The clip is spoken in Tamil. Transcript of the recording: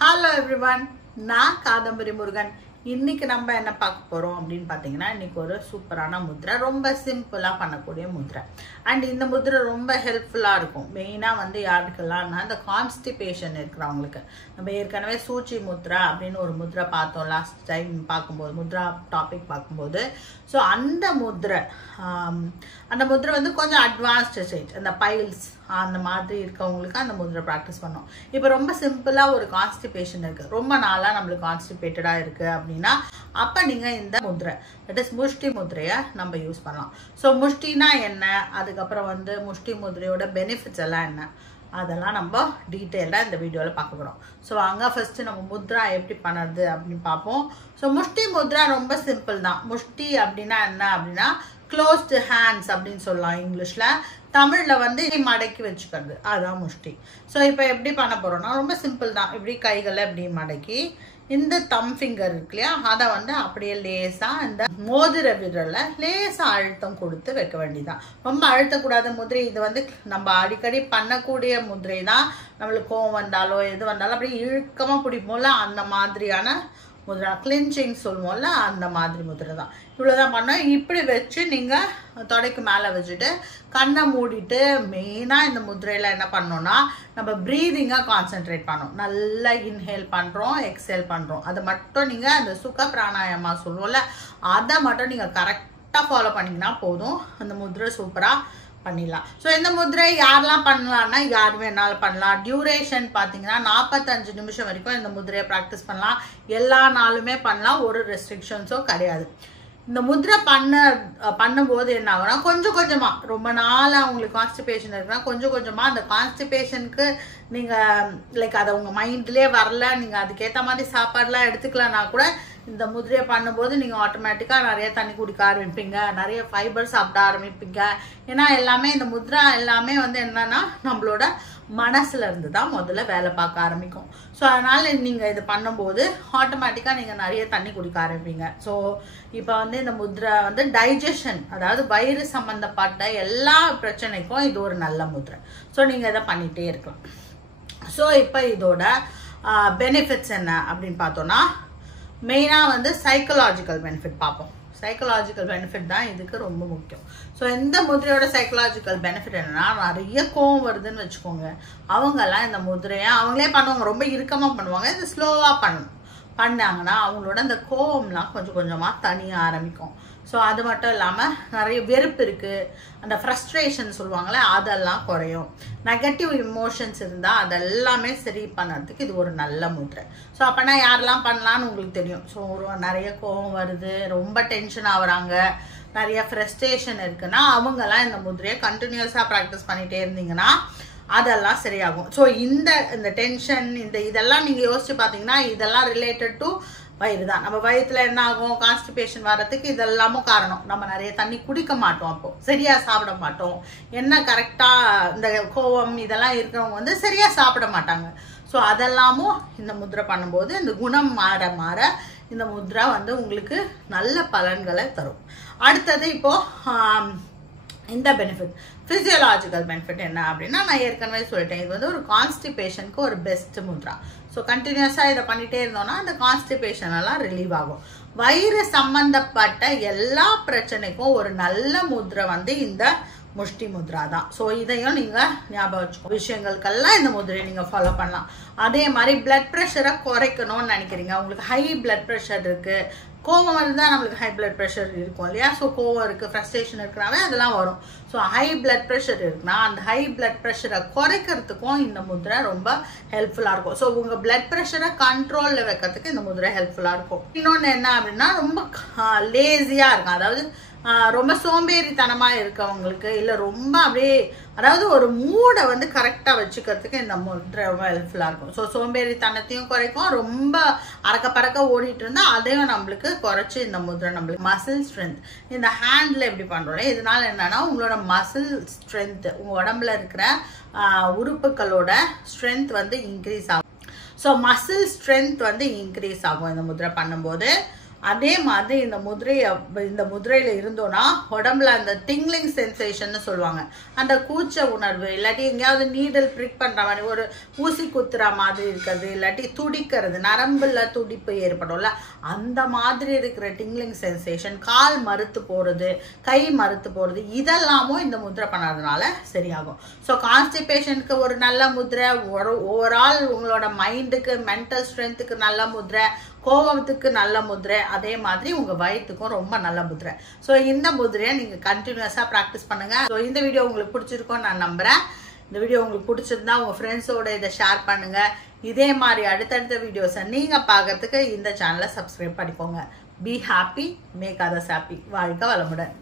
Hello everyone, நான் காதம்பரி முருகன். இன்னைக்கு நம்ம என்ன பார்க்க போறோம் அப்படினு பாத்தீங்கன்னா இன்னைக்கு ஒரு சூப்பரான முத்ரை ரொம்ப சிம்பிளா பண்ணக்கூடிய முத்ரை. அண்ட் இந்த முத்ரை ரொம்ப ஹெல்ப்ஃபுல்லா இருக்கும். மெயினா வந்து யாருக்கெல்லாம்னா இந்த கான்ஸ்டிபேஷன் இருக்குறவங்களுக்கு. நம்ம ஏற்கனவே சூச்சி முத்ரா அப்படினு ஒரு முத்ரை பார்த்தோம் லாஸ்ட் டைம் பாக்கும்போது முத்ரா டாபிக் பாக்கும்போது. சோ அந்த முத்ரை வந்து கொஞ்சம் அட்வான்ஸ்ட் ஸ்டேஜ். அந்த பைல்ஸ் அந்த மாதிரி இருக்கவங்களுக்கு அந்த முத்ரை பிராக்டிஸ் பண்ணோம். இப்போ ரொம்ப சிம்பிளா ஒரு கான்ஸ்டிபேஷன் இருக்கு. ரொம்ப நாளா நம்மளுக்கு கான்ஸ்டிபேட்டடா இருக்கு அப்படினா அப்ப நீங்க இந்த முத்ரை தட் இஸ் முஷ்டி முத்ரையை நம்ம யூஸ் பண்ணலாம். சோ முஷ்டினா என்ன, அதுக்கு அப்புறம் வந்து முஷ்டி முத்ரையோட பெனிஃபிட்ஸ் எல்லாம் என்ன அதெல்லாம் நம்ம டீடைலா இந்த வீடியோல பார்க்க போறோம். சோ அங்க ஃபர்ஸ்ட் நம்ம முத்ரா எப்படி பண்றது அப்படினு பாப்போம். சோ முஷ்டி முத்ரா ரொம்ப சிம்பிள் தான். முஷ்டி அப்படினா என்ன அப்படினா க்ளோஸ்ட் ஹேண்ட்ஸ் அப்படினு சொல்லலாம் இங்கிலீஷ்ல. தமிழ்ல வந்து மடக்கி வச்சுக்கிறது அதான் முஷ்டி. சோ இப்போ எப்படி பண்ண போறோம்னா ரொம்ப சிம்பிள் தான். இப்படி கைகளை இப்படி மடக்கி இந்த தம் ஃபிங்கர் இருக்கு இல்லையா அதை வந்து அப்படியே லேசா இந்த மோதிர விரல்ல லேசா அழுத்தம் கொடுத்து வைக்க வேண்டியதான். ரொம்ப அழுத்தக்கூடாத முதிரை. இது வந்து நம்ம அடிக்கடி பண்ணக்கூடிய முதிரை தான். நம்மளுக்கு கோவம் வந்தாலோ எது வந்தாலும் அப்படியே இழுக்கமா பிடிப்போம்ல அந்த மாதிரியான முதிரை. கிளின்ச்சிங் சொல்லுவோம்ல அந்த மாதிரி முதிரை தான். இவ்வளவுதான் பண்ணோம். இப்படி வச்சு நீங்க தொடைக்கு மேல வச்சுட்டு கண்ணை மூடிட்டு மெயினா இந்த முதிரையில என்ன பண்ணோம்னா நம்ம பிரீதிங்கா கான்சென்ட்ரேட் பண்ணோம். நல்லா இன்ஹேல் பண்றோம், எக்ஸேல் பண்றோம். அது மட்டும் நீங்க அந்த சுக பிராணாயாமா சொல்லுவோம்ல அதை மட்டும் நீங்க கரெக்டா ஃபாலோ பண்ணீங்கன்னா போதும். அந்த முதிரை சூப்பரா பண்ணிடலாம். ஸோ இந்த முதிரை யாரெல்லாம் பண்ணலாம்னா யார் வேணாலும் பண்ணலாம். டியூரேஷன் பார்த்தீங்கன்னா 45 நிமிஷம் வரைக்கும் இந்த முதிரையை ப்ராக்டிஸ் பண்ணலாம். எல்லா நாளுமே பண்ணலாம். ஒரு ரெஸ்ட்ரிக்ஷன்ஸும் கிடையாது. இந்த முத்ரை பண்ணும்போது என்ன ஆகும்னா கொஞ்சம் கொஞ்சமா ரொம்ப நாள் அவங்களுக்கு கான்ஸ்டிபேஷன் இருக்குன்னா கொஞ்சம் கொஞ்சமா அந்த கான்ஸ்டிபேஷனுக்கு நீங்க லைக் அதை உங்க மைண்ட்லயே வரல, நீங்க அதுக்கேற்ற மாதிரி சாப்பாடுலாம் எடுத்துக்கலன்னா கூட இந்த முதிரையை பண்ணும்போது நீங்க ஆட்டோமேட்டிக்கா நிறைய தண்ணி குடிக்க ஆரம்பிப்பீங்க, நிறைய ஃபைபர் சாப்பிட ஆரம்பிப்பீங்க. ஏன்னா எல்லாமே இந்த முத்ரா எல்லாமே வந்து என்னன்னா நம்மளோட மனசுல இருந்து தான் முதல்ல வேலை பார்க்க ஆரம்பிக்கும். ஸோ அதனால நீங்க இது பண்ணும்போது ஆட்டோமேட்டிக்கா நீங்க நிறைய தண்ணி குடிக்க ஆரம்பிப்பீங்க. ஸோ இப்போ வந்து இந்த முத்ரை வந்து டைஜஷன் அதாவது வயிறு சம்பந்தப்பட்ட எல்லா பிரச்சனைக்கும் இது ஒரு நல்ல முத்ரை. ஸோ நீங்க இதை பண்ணிட்டே இருக்கலாம். ஸோ இப்போ இதோட பெனிஃபிட்ஸ் என்ன அப்படின்னு பார்த்தோம்னா மெயினாக வந்து சைக்கலாஜிக்கல் பெனிஃபிட் பார்ப்போம். சைக்கலாஜிக்கல் பெனிஃபிட் தான் இதுக்கு ரொம்ப முக்கியம். ஸோ இந்த முதிரையோட சைக்கலாஜிக்கல் பெனிஃபிட் என்னன்னா நிறைய கோவம் வருதுன்னு வச்சுக்கோங்க, அவங்கெல்லாம் இந்த முதிரையை அவங்களே பண்ணுவாங்க. ரொம்ப இறுக்கமாக பண்ணுவாங்க. இது ஸ்லோவாக பண்ணாங்கன்னா அவங்களோட அந்த கோவம்லாம் கொஞ்சம் கொஞ்சமாக தனிய ஆரம்பிக்கும். ஸோ அது மட்டும் இல்லாமல் நிறைய வெறுப்பு இருக்குது, அந்த ஃப்ரஸ்ட்ரேஷன் சொல்லுவாங்களே அதெல்லாம் குறையும். நெகட்டிவ் இமோஷன்ஸ் இருந்தால் அதெல்லாமே சரி பண்ணுறதுக்கு இது ஒரு நல்ல முத்ரை. ஸோ அப்போனா யாரெல்லாம் பண்ணலான்னு உங்களுக்கு தெரியும். ஸோ நிறைய கோவம் வருது, ரொம்ப டென்ஷன் ஆகுறாங்க, நிறைய ஃப்ரஸ்ட்ரேஷன் இருக்குன்னா அவங்கெல்லாம் இந்த முத்ரையை கண்டினியூஸாக ப்ராக்டிஸ் பண்ணிகிட்டே இருந்தீங்கன்னா அதெல்லாம் சரியாகும். ஸோ இந்த டென்ஷன் இதெல்லாம் நீங்கள் யோசிச்சு பார்த்தீங்கன்னா இதெல்லாம் ரிலேட்டட் டு வயிறு தான். நம்ம வயிற்றுல என்ன ஆகும், கான்ஸ்டிபேஷன் வர்றதுக்கு இதெல்லாமும் காரணம். நம்ம நிறைய தண்ணி குடிக்க மாட்டோம், அப்போ சரியா சாப்பிட மாட்டோம். என்ன கரெக்டா இந்த கோவம் இதெல்லாம் இருக்கிறவங்க வந்து சரியா சாப்பிட மாட்டாங்க. ஸோ அதெல்லாமும் இந்த முத்ரை பண்ணும்போது இந்த குணம் மாற மாற இந்த முத்ரை வந்து உங்களுக்கு நல்ல பலன்களை தரும். அடுத்தது இப்போ இந்த பெனிஃபிட் ஃபிசியோலாஜிக்கல் பெனிஃபிட் என்ன அப்படின்னா நான் ஏற்கனவே சொல்லிட்டேன், இது வந்து ஒரு கான்ஸ்டிபேஷனுக்கு ஒரு பெஸ்ட் முத்ரா. ஸோ கண்டினியூஸாக இதை பண்ணிகிட்டே இருந்தோம்னா அந்த கான்ஸ்டிபேஷன் எல்லாம் ரிலீவ் ஆகும். வயிறு சம்பந்தப்பட்ட எல்லா பிரச்சனைக்கும் ஒரு நல்ல முத்ரை வந்து இந்த முஷ்டி முத்ரா தான். ஸோ இதையும் நீங்கள் ஞாபகம் வச்சுக்கோ. விஷயங்களுக்கெல்லாம் இந்த முதிரையை நீங்கள் ஃபாலோ பண்ணலாம். அதே மாதிரி பிளட் ப்ரெஷரை குறைக்கணும்னு நினைக்கிறீங்க, உங்களுக்கு ஹை பிளட் ப்ரெஷர் இருக்குது, கோவம் இருந்தால் நம்மளுக்கு ஹை பிளட் ப்ரெஷர் இருக்கும் இல்லையா. ஸோ கோவம் இருக்குது, ஃப்ரஸ்ட்ரேஷன் இருக்கிறாவே அதெல்லாம் வரும். ஸோ ஹை பிளட் ப்ரெஷர் இருக்குன்னா அந்த ஹை பிளட் ப்ரெஷரை குறைக்கிறதுக்கும் இந்த முத்ரை ரொம்ப ஹெல்ப்ஃபுல்லாக இருக்கும். ஸோ உங்கள் பிளட் ப்ரெஷரை கண்ட்ரோலில் வைக்கிறதுக்கு இந்த முத்ரை ஹெல்ப்ஃபுல்லாக இருக்கும். இன்னொன்று என்ன அப்படின்னா ரொம்ப லேசியாக இருக்கும், அதாவது ரொம்ப சோம்பேறித்தனமாக இருக்கவங்களுக்கு இல்லை ரொம்ப அப்படியே அதாவது ஒரு மூடை வந்து கரெக்டாக வச்சுக்கிறதுக்கு இந்த முத்ரை ரொம்ப ஹெல்ப்ஃபுல்லாக இருக்கும். ஸோ சோம்பேறித்தனத்தையும் குறைக்கும், ரொம்ப அறக்க பறக்க ஓடிட்டு இருந்தால் அதையும் நம்மளுக்கு குறைச்சி இந்த முத்ரை நம்மளுக்கு மசில் ஸ்ட்ரென்த் இந்த ஹேண்டில் எப்படி பண்ணுறோம். இதனால என்னன்னா உங்களோட மசில் ஸ்ட்ரென்த் உங்கள் உடம்புல இருக்கிற உறுப்புகளோட ஸ்ட்ரென்த் வந்து இன்க்ரீஸ் ஆகும். ஸோ மசில் ஸ்ட்ரென்த் வந்து இன்க்ரீஸ் ஆகும் இந்த முத்ரை பண்ணும்போது. அதே மாதிரி இந்த முதிரையில இருந்தோம்னா உடம்புல அந்த டிங்லிங் சென்சேஷன் சொல்லுவாங்க, அந்த கூச்ச உணர்வு, இல்லாட்டி எங்கேயாவது நீடல் பிரிக் பண்ற மாதிரி ஒரு ஊசி குத்துற மாதிரி இருக்கிறது, இல்லாட்டி துடிக்கிறது, நரம்புல துடிப்பு ஏற்படும்ல, அந்த மாதிரி இருக்கிற டிங்லிங் சென்சேஷன், கால் மறுத்து போறது, கை மறுத்து போறது, இதெல்லாமும் இந்த முதிரை பண்ணறதுனால சரியாகும். ஸோ கான்ஸ்டிபேஷனுக்கு ஒரு நல்ல முதிரை, ஓவரால் உங்களோட மைண்டுக்கு மென்டல் ஸ்ட்ரென்த்துக்கு நல்ல முதிரை, கோபத்துக்கு நல்ல முதிரை, அதே மாதிரி உங்க வயிற்றுக்கும் ரொம்ப நல்ல முதிரை. ஸோ இந்த முதிரையை நீங்க கண்டினியூஸா ப்ராக்டிஸ் பண்ணுங்க. ஸோ இந்த வீடியோ உங்களுக்கு பிடிச்சிருக்கும் நான் நம்புறேன். இந்த வீடியோ உங்களுக்கு பிடிச்சிருந்தா உங்க ஃப்ரெண்ட்ஸோட இதை ஷேர் பண்ணுங்க. இதே மாதிரி அடுத்தடுத்த வீடியோஸை நீங்க பார்க்கறதுக்கு இந்த சேனலை சப்ஸ்கிரைப் பண்ணிக்கோங்க. Be happy, make others happy. வாழ்க வளமுடன்.